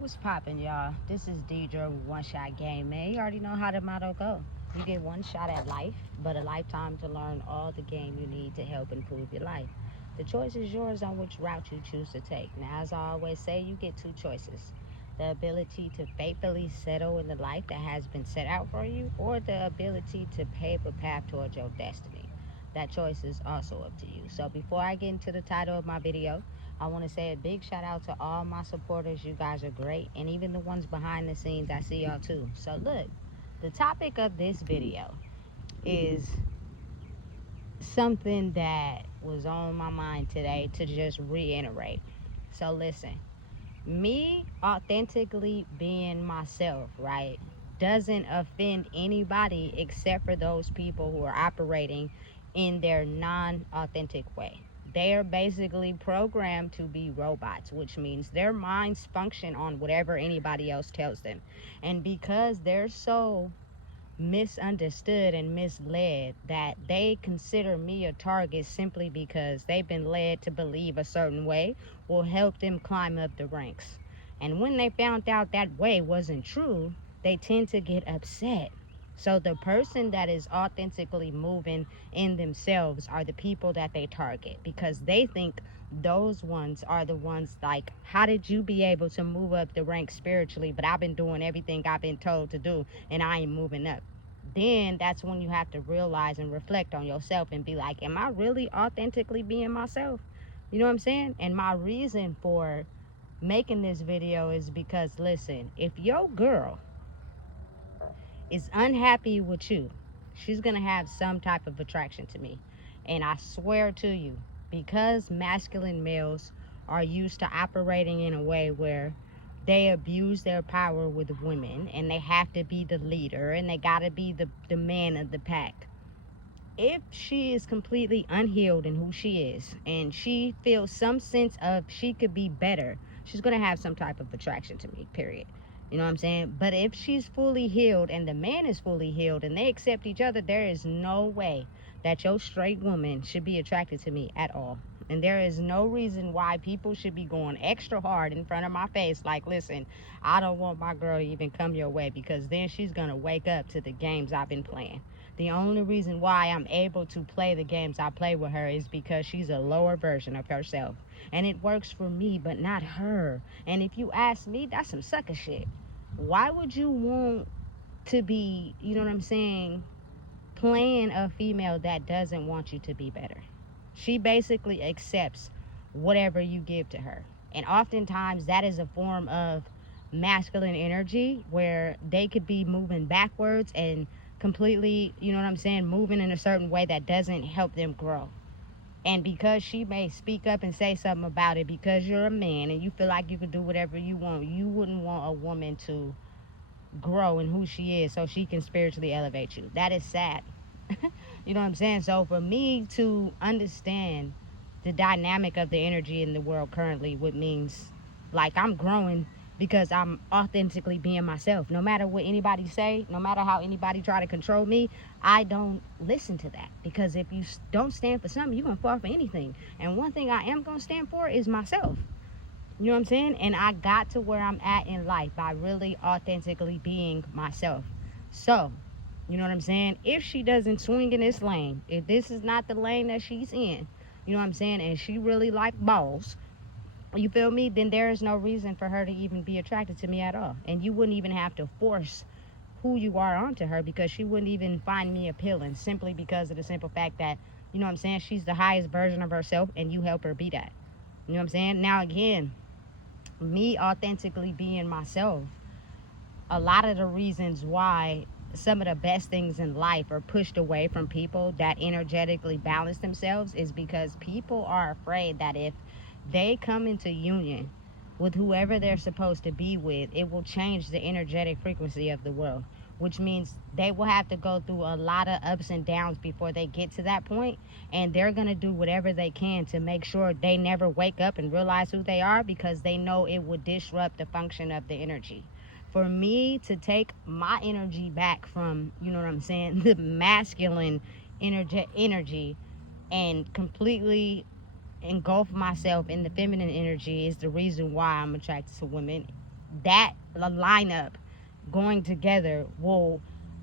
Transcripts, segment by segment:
What's poppin', y'all? This is Deidre with One Shot Game, man. You already know how the motto go. You get one shot at life, but a lifetime to learn all the game you need to help improve your life. The choice is yours on which route you choose to take. Now, as I always say, you get two choices. The ability to faithfully settle in the life that has been set out for you, or the ability to pave a path towards your destiny. That choice is also up to you. So before I get into the title of my video, I want to say a big shout out to all my supporters. You guys are great. And even the ones behind the scenes, I see y'all too. So look, the topic of this video is something that was on my mind today to just reiterate. So listen, me authentically being myself, right, doesn't offend anybody except for those people who are operating in their non-authentic way. They are basically programmed to be robots, which means their minds function on whatever anybody else tells them. And because they're so misunderstood and misled that they consider me a target simply because they've been led to believe a certain way will help them climb up the ranks. And when they found out that way wasn't true, they tend to get upset. So the person that is authentically moving in themselves are the people that they target, because they think those ones are the ones like, how did you be able to move up the ranks spiritually, but I've been doing everything I've been told to do and I ain't moving up. Then that's when you have to realize and reflect on yourself and be like, am I really authentically being myself? You know what I'm saying? And my reason for making this video is because, listen, if your girl is unhappy with you, she's gonna have some type of attraction to me. And I swear to you, because masculine males are used to operating in a way where they abuse their power with women and they have to be the leader and they gotta be the man of the pack. If she is completely unhealed in who she is and she feels some sense of she could be better, she's gonna have some type of attraction to me, period. You know what I'm saying? But if she's fully healed and the man is fully healed and they accept each other, there is no way that your straight woman should be attracted to me at all. And there is no reason why people should be going extra hard in front of my face like, listen, I don't want my girl to even come your way, because then she's gonna wake up to the games I've been playing. The only reason why I'm able to play the games I play with her is because she's a lower version of herself. And it works for me, but not her. And if you ask me, that's some sucker shit. Why would you want to be, you know what I'm saying, playing a female that doesn't want you to be better? She basically accepts whatever you give to her. And oftentimes that is a form of masculine energy where they could be moving backwards and completely, you know what I'm saying, moving in a certain way that doesn't help them grow. And because she may speak up and say something about it, because you're a man and you feel like you can do whatever you want, you wouldn't want a woman to grow in who she is so she can spiritually elevate you. That is sad. You know what I'm saying? So for me to understand the dynamic of the energy in the world currently, what means like I'm growing because I'm authentically being myself. No matter what anybody say, no matter how anybody try to control me, I don't listen to that. Because if you don't stand for something, you're going to fall for anything. And one thing I am going to stand for is myself. You know what I'm saying? And I got to where I'm at in life by really authentically being myself. So, you know what I'm saying? If she doesn't swing in this lane, if this is not the lane that she's in, you know what I'm saying, and she really like balls, you feel me, then there is no reason for her to even be attracted to me at all. And you wouldn't even have to force who you are onto her, because she wouldn't even find me appealing, simply because of the simple fact that, you know what I'm saying, she's the highest version of herself and you help her be that. You know what I'm saying? Now again, me authentically being myself, a lot of the reasons why some of the best things in life are pushed away from people that energetically balance themselves is because people are afraid that if they come into union with whoever they're supposed to be with, it will change the energetic frequency of the world, which means they will have to go through a lot of ups and downs before they get to that point. And they're going to do whatever they can to make sure they never wake up and realize who they are, because they know it would disrupt the function of the energy. For me to take my energy back from, you know what I'm saying, the masculine energy and completely engulf myself in the feminine energy is the reason why I'm attracted to women that lineup going together will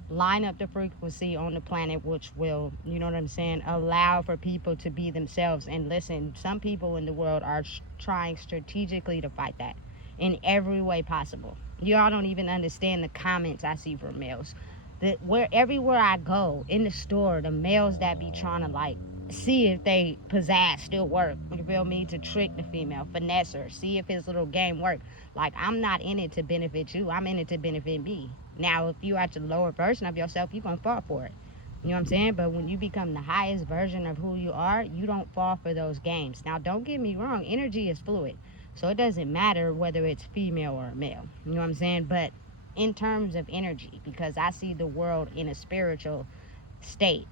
line up the frequency on the planet, which will, you know what I'm saying, allow for people to be themselves. And listen, some people in the world are trying strategically to fight that in every way possible. Y'all don't even understand the comments I see from males. Everywhere I go in the store, the males that be trying to like see if they pizzazz still work, you feel me, to trick the female, finesse her, see if his little game work. Like, I'm not in it to benefit you, I'm in it to benefit me. Now if you at the lower version of yourself, you're gonna fall for it, you know what I'm saying? But when you become the highest version of who you are, you don't fall for those games. Now don't get me wrong, energy is fluid, so it doesn't matter whether it's female or male, you know what I'm saying? But in terms of energy, because I see the world in a spiritual state,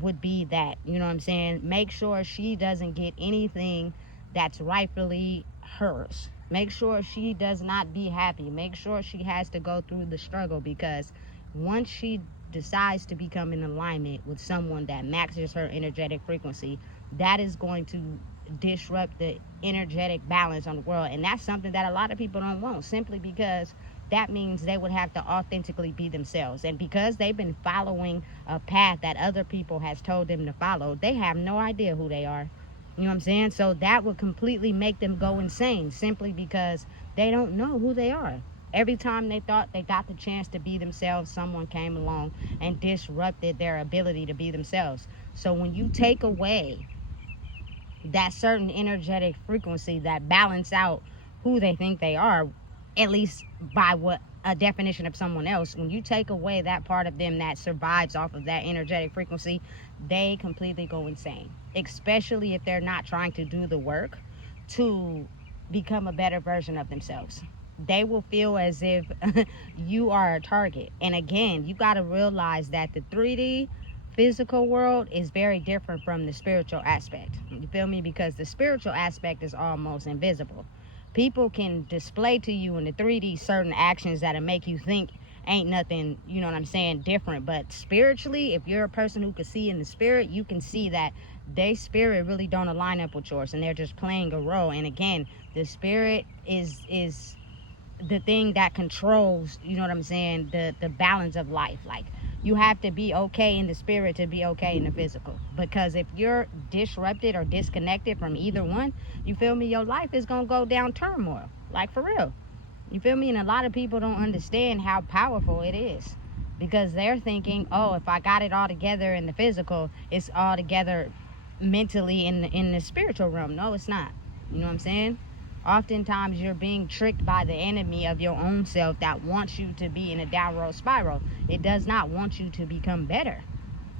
would be that, you know what I'm saying, make sure she doesn't get anything that's rightfully hers. Make sure she does not be happy. Make sure she has to go through the struggle, because once she decides to become in alignment with someone that matches her energetic frequency, that is going to disrupt the energetic balance on the world. And that's something that a lot of people don't want, simply because that means they would have to authentically be themselves. And because they've been following a path that other people has told them to follow, they have no idea who they are. You know what I'm saying? So that would completely make them go insane, simply because they don't know who they are. Every time they thought they got the chance to be themselves, someone came along and disrupted their ability to be themselves. So when you take away that certain energetic frequency that balance out who they think they are, at least by what a definition of someone else, when you take away that part of them that survives off of that energetic frequency, they completely go insane, especially if they're not trying to do the work to become a better version of themselves. They will feel as if you are a target. And again, you got to realize that the 3D physical world is very different from the spiritual aspect. You feel me? Because the spiritual aspect is almost invisible. People can display to you in the 3D certain actions that'll make you think ain't nothing, you know what I'm saying, different. But spiritually, if you're a person who can see in the spirit, you can see that their spirit really don't align up with yours, and they're just playing a role. And again, the spirit is the thing that controls, you know what I'm saying, the balance of life. Like, you have to be okay in the spirit to be okay in the physical. Because if you're disrupted or disconnected from either one, you feel me, your life is gonna go down turmoil. Like, for real. You feel me? And a lot of people don't understand how powerful it is, because they're thinking, oh, if I got it all together in the physical, it's all together mentally in the spiritual realm. No, it's not. You know what I'm saying? Oftentimes you're being tricked by the enemy of your own self that wants you to be in a downward spiral. It does not want you to become better.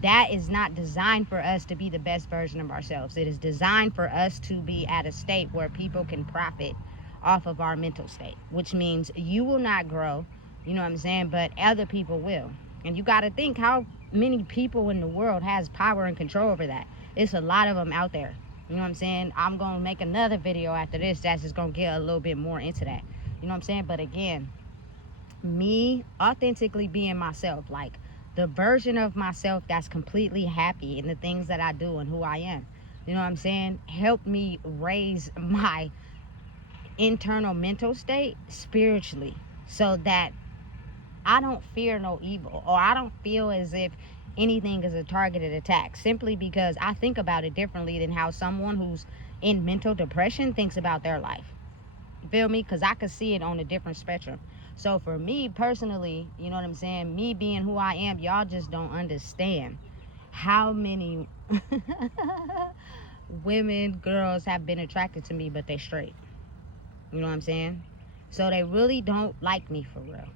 That is not designed for us to be the best version of ourselves. It is designed for us to be at a state where people can profit off of our mental state, which means you will not grow, you know what I'm saying, but other people will. And you got to think how many people in the world has power and control over that. It's a lot of them out there. You know what I'm saying? I'm going to make another video after this that's just going to get a little bit more into that. You know what I'm saying? But again, me authentically being myself, like the version of myself that's completely happy in the things that I do and who I am, you know what I'm saying, helped me raise my internal mental state spiritually, so that I don't fear no evil, or I don't feel as if anything is a targeted attack, simply because I think about it differently than how someone who's in mental depression thinks about their life. You feel me? Because I could see it on a different spectrum. So for me personally, you know what I'm saying, me being who I am, y'all just don't understand how many women, girls have been attracted to me, but they straight. You know what I'm saying? So they really don't like me for real.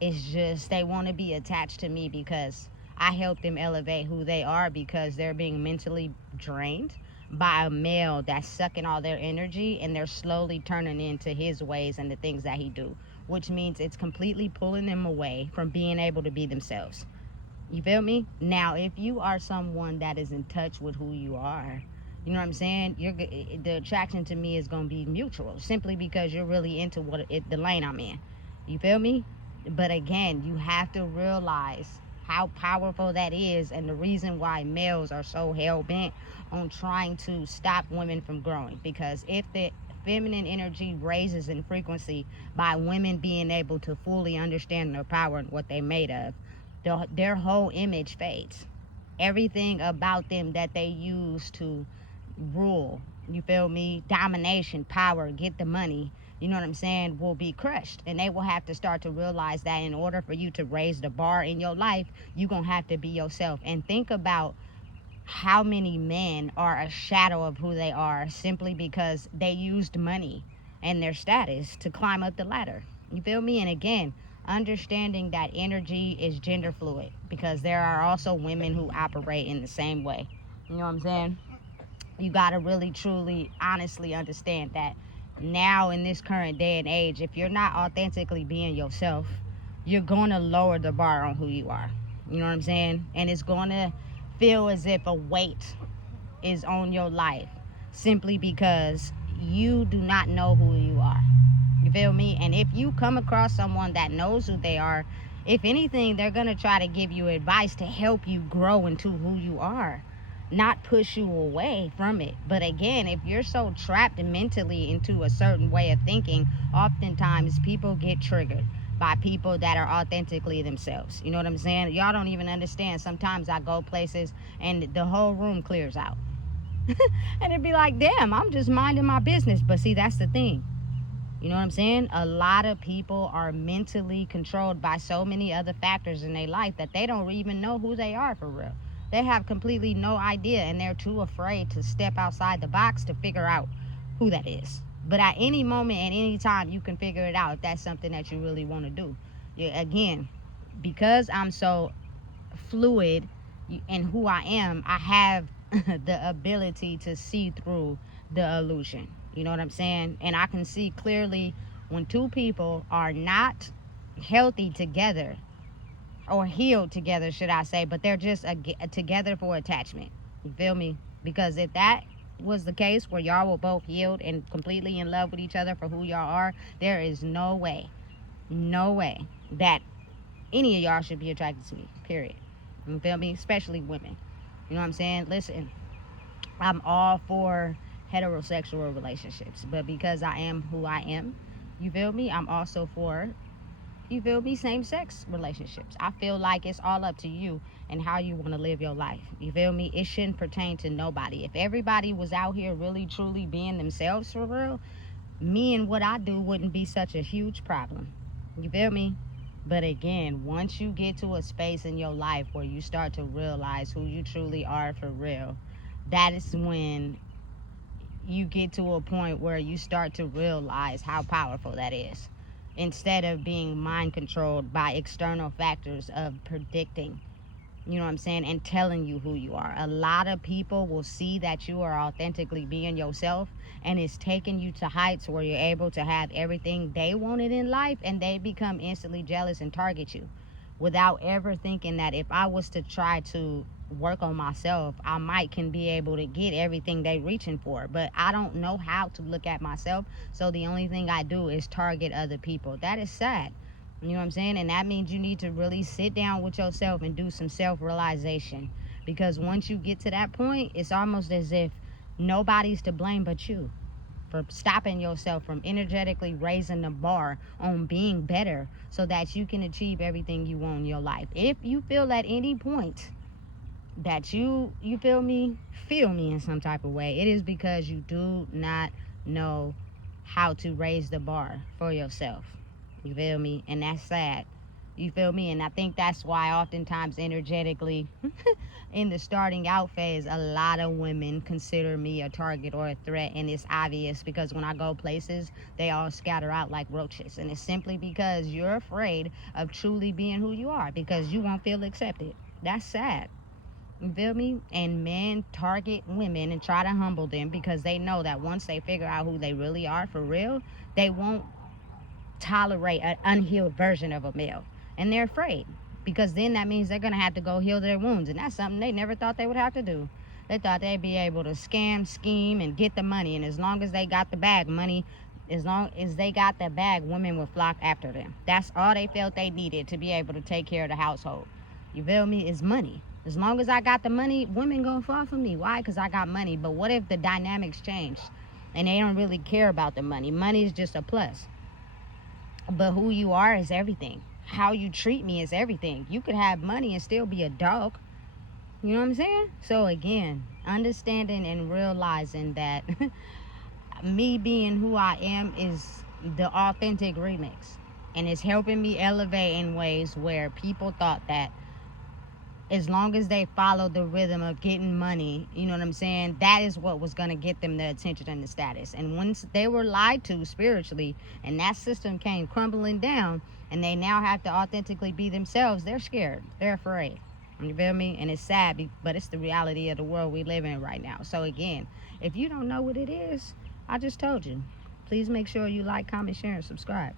It's just they want to be attached to me because I help them elevate who they are, because they're being mentally drained by a male that's sucking all their energy, and they're slowly turning into his ways and the things that he do, which means it's completely pulling them away from being able to be themselves. You feel me? Now, if you are someone that is in touch with who you are, you know what I'm saying, the attraction to me is going to be mutual, simply because you're really into the lane I'm in. You feel me? But again, you have to realize how powerful that is, and the reason why males are so hell-bent on trying to stop women from growing. Because if the feminine energy raises in frequency by women being able to fully understand their power and what they're made of, their whole image fades. Everything about them that they use to rule, you feel me, domination, power, get the money, you know what I'm saying, will be crushed. And they will have to start to realize that in order for you to raise the bar in your life, you're going to have to be yourself. And think about how many men are a shadow of who they are simply because they used money and their status to climb up the ladder. You feel me? And again, understanding that energy is gender fluid, because there are also women who operate in the same way. You know what I'm saying? You got to really, truly, honestly understand that now in this current day and age, if you're not authentically being yourself, you're going to lower the bar on who you are. You know what I'm saying? And it's going to feel as if a weight is on your life simply because you do not know who you are. You feel me? And if you come across someone that knows who they are, if anything, they're going to try to give you advice to help you grow into who you are, not push you away from it. But again, if you're so trapped mentally into a certain way of thinking, oftentimes people get triggered by people that are authentically themselves. You know what I'm saying? Y'all don't even understand. Sometimes I go places and the whole room clears out. And it'd be like, damn, I'm just minding my business. But see, that's the thing. You know what I'm saying? A lot of people are mentally controlled by so many other factors in their life that they don't even know who they are for real. They have completely no idea, and they're too afraid to step outside the box to figure out who that is. But at any moment, at any time, you can figure it out if that's something that you really want to do. Again, because I'm so fluid in who I am, I have the ability to see through the illusion. You know what I'm saying? And I can see clearly when two people are not healthy together, or healed together, should I say, but they're just together for attachment. You feel me? Because if that was the case where y'all were both healed and completely in love with each other for who y'all are, there is no way that any of y'all should be attracted to me, period. You feel me? Especially women. You know what I'm saying? Listen, I'm all for heterosexual relationships, but because I am who I am, you feel me, I'm also for, you feel me, same-sex relationships. I feel like it's all up to you and how you want to live your life. You feel me? It shouldn't pertain to nobody. If everybody was out here really, truly being themselves for real, me and what I do wouldn't be such a huge problem. You feel me? But again, once you get to a space in your life where you start to realize who you truly are for real, that is when you get to a point where you start to realize how powerful that is. Instead of being mind controlled by external factors of predicting, you know what I'm saying, and telling you who you are. A lot of people will see that you are authentically being yourself, and it's taking you to heights where you're able to have everything they wanted in life, and they become instantly jealous and target you without ever thinking that if I was to try to work on myself, I can be able to get everything they reaching for. But I don't know how to look at myself, so the only thing I do is target other people. That is sad. You know what I'm saying? And that means you need to really sit down with yourself and do some self-realization. Because once you get to that point, it's almost as if nobody's to blame but you for stopping yourself from energetically raising the bar on being better so that you can achieve everything you want in your life. If you feel at any point that you feel me in some type of way, it is because you do not know how to raise the bar for yourself. You feel me? And that's sad. You feel me? And I think that's why oftentimes energetically in the starting out phase, a lot of women consider me a target or a threat. And it's obvious because when I go places, they all scatter out like roaches. And it's simply because you're afraid of truly being who you are, because you won't feel accepted. That's sad. You feel me? And men target women and try to humble them because they know that once they figure out who they really are for real, they won't tolerate an unhealed version of a male. And they're afraid, because then that means they're going to have to go heal their wounds. And that's something they never thought they would have to do. They thought they'd be able to scam, scheme, and get the money. And as long as they got the bag, women would flock after them. That's all they felt they needed to be able to take care of the household. You feel me? It's money. As long as I got the money, women gonna fall for me. Why? Because I got money. But what if the dynamics changed? and they don't really care about the money. Money is just a plus. But who you are is everything. How you treat me is everything. You could have money and still be a dog. You know what I'm saying? So again, understanding and realizing that me being who I am is the authentic remix. And it's helping me elevate in ways where people thought that as long as they follow the rhythm of getting money, you know what I'm saying, that is what was going to get them the attention and the status. And once they were lied to spiritually and that system came crumbling down and they now have to authentically be themselves, they're scared. They're afraid. You feel me? And it's sad, but it's the reality of the world we live in right now. So again, if you don't know what it is, I just told you. Please make sure you like, comment, share, and subscribe.